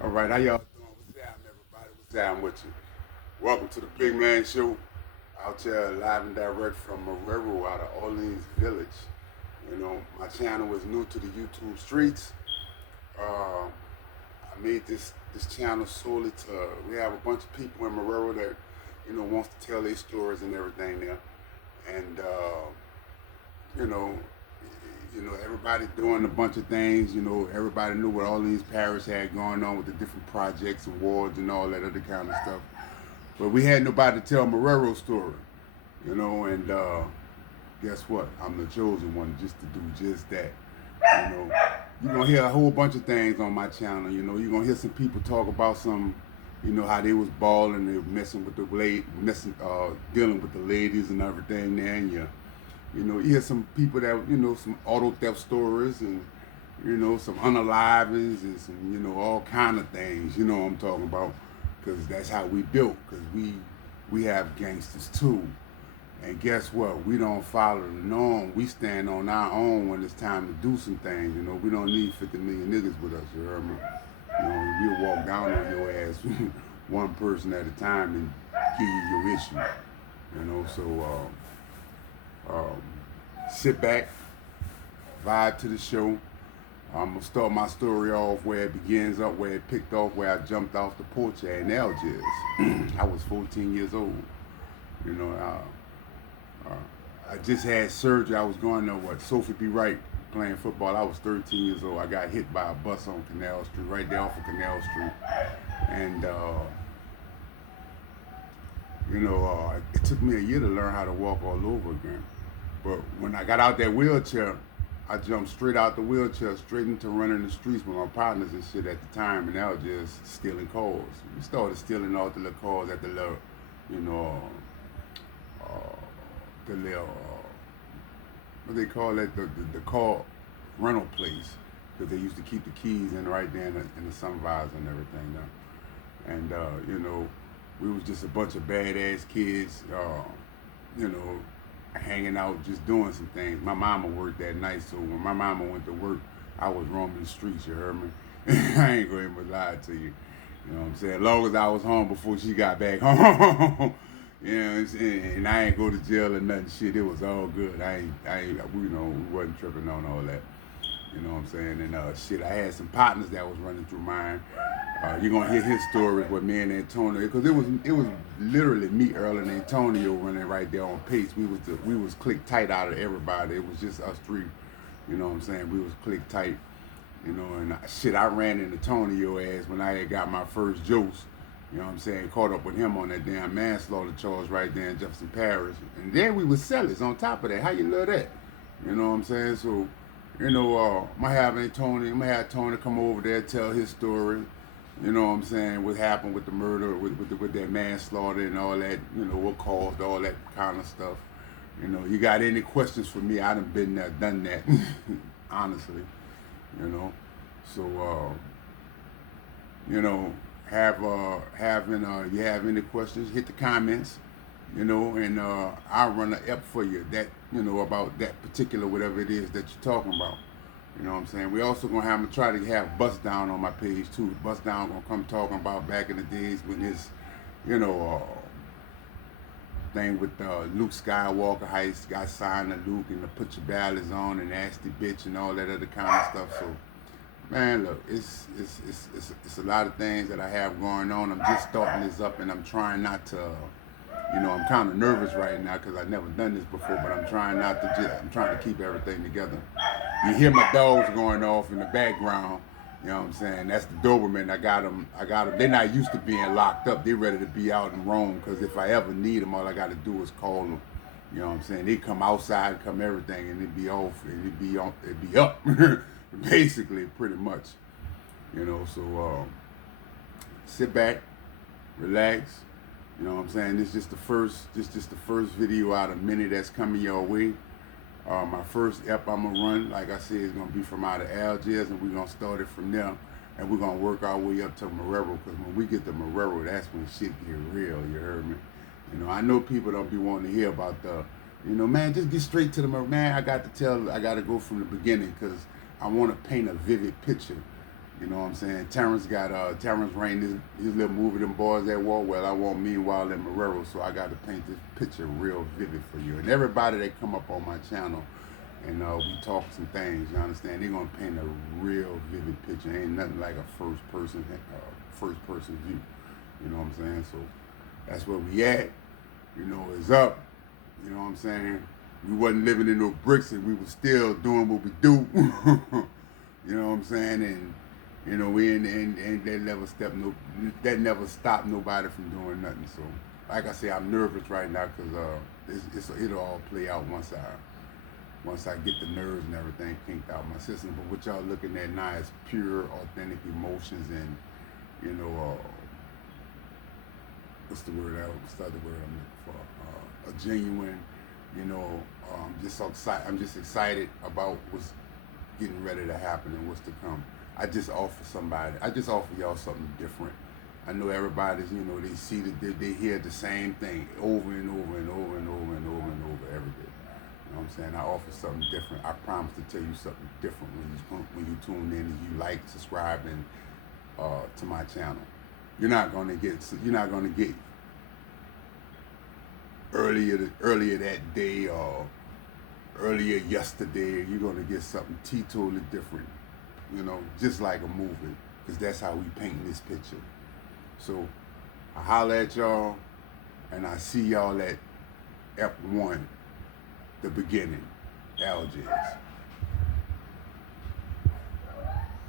All right, how y'all doing? What's down, everybody? What's down with you? Welcome to the Big Man Show. Out here live and direct from Marrero out of Orleans Village. You know, my channel is new to the YouTube streets. I made this channel solely to. We have a bunch of people in Marrero that wants to tell their stories and everything there, and you know, everybody doing a bunch of things. Everybody knew what all these Parish had going on with the different projects, awards, and all that other kind of stuff. But we had nobody to tell Marrero's story, and guess what? I'm the chosen one just to do just that. You know, you're gonna hear a whole bunch of things on my channel. You're gonna hear some people talk about some, how they was balling, they were messing with the dealing with the ladies and everything there, and you hear some people that, some auto theft stories and, some unalivings and some, all kind of things, what I'm talking about. Because that's how we built, because we have gangsters too. And guess what? We don't follow the norm. We stand on our own when it's time to do some things. We don't need 50 million niggas with us, you heard me? We'll walk down on your ass one person at a time and give you your issue. So sit back, vibe to the show. I'm gonna start my story off where it begins, up where it picked off, where I jumped off the porch in Algiers. I was 14 years old. You know, I just had surgery. I was going to Sophie B. Wright playing football. I was 13 years old. I got hit by a bus on Canal Street, right there off of Canal Street, and it took me a year to learn how to walk all over again. But when I got out that wheelchair, I jumped straight out the wheelchair, straight into running the streets with my partners and shit at the time, and I was just stealing cars. We started stealing all the little cars at the little, you know, the little, what they call it, the car rental place, because they used to keep the keys in right there in the sun visor and everything. And we was just a bunch of badass kids, hanging out, just doing some things. My mama worked that night, so when my mama went to work, I was roaming the streets, you heard me? I ain't gonna even lie to you. You know what I'm saying? As long as I was home before she got back home, and I ain't go to jail or nothing, shit, it was all good. We wasn't tripping on all that. You know what I'm saying? And shit, I had some partners that was running through mine. You're gonna hear his stories with me and Antonio, because it was literally me, Earl, and Antonio running right there on pace. We was click tight out of everybody. It was just us three. You know what I'm saying? We was click tight. And shit, I ran into Antonio ass when I had got my first juice. You know what I'm saying? Caught up with him on that damn manslaughter charge right there in Jefferson Parish. And then we was sellers on top of that. How you love that? You know what I'm saying? So, I'm gonna have Tony come over there, tell his story. You know what I'm saying? What happened with the murder, with that manslaughter and all that, what caused all that kind of stuff. You got any questions for me? I done been there, done that, honestly. So, you have any questions, hit the comments, and I'll run an ep for you about that particular whatever it is that you're talking about. You know what I'm saying? We also gonna try to have Bust Down on my page too. Bust Down gonna come talking about back in the days when his, thing with Luke Skywalker, how he got signed to Luke and to put your ballots on and nasty bitch and all that other kind of stuff. So, man, look, it's a lot of things that I have going on. I'm just starting this up, and I'm trying not to. I'm kind of nervous right now because I've never done this before, but I'm trying not to. I'm trying to keep everything together. You hear my dogs going off in the background. You know what I'm saying? That's the Doberman. I got them. They're not used to being locked up. They're ready to be out and roam, because if I ever need them, all I got to do is call them. You know what I'm saying? They come outside, come everything, and it'd be off, and it'd be up, basically, pretty much. So sit back, relax. You know what I'm saying? This just the first video out of many that's coming your way. My first ep I'm gonna run, like I said, is gonna be from out of Algiers, and we're gonna start it from there, and we're gonna work our way up to Marrero, because when we get to Marrero, that's when shit get real. You heard me? I know people don't be wanting to hear about man, just get straight to the man. I got to go from the beginning, because I want to paint a vivid picture. You know what I'm saying? Terrence ran his little movie, Them Boys That Walk. Well, I want Meanwhile in Marrero, so I got to paint this picture real vivid for you. And everybody that come up on my channel and we talk some things, you understand? They're gonna paint a real vivid picture. Ain't nothing like a first person view. You know what I'm saying? So that's where we at. You know, it's up. You know what I'm saying? We wasn't living in no bricks, and we was still doing what we do. You know what I'm saying? And you know, and that never stopped nobody from doing nothing. So, like I say, I'm nervous right now because it'll all play out once I get the nerves and everything kinked out of my system. But what y'all looking at now is pure, authentic emotions, and you know, what's the word? What's the other word I'm looking for? A genuine, you know, I'm just excited about what's getting ready to happen and what's to come. I just offer y'all something different. I know everybody's, you know, they see that they hear the same thing over and over and over and over and over and over every day. You know what I'm saying? I offer something different. I promise to tell you something different when you tune in and you like, subscribe, and to my channel. You're not gonna get earlier that day or earlier yesterday. You're gonna get something totally different. You know, just like a movie, because that's how we paint this picture. So I holler at y'all, and I see y'all at Ep 1, the beginning, Algiers.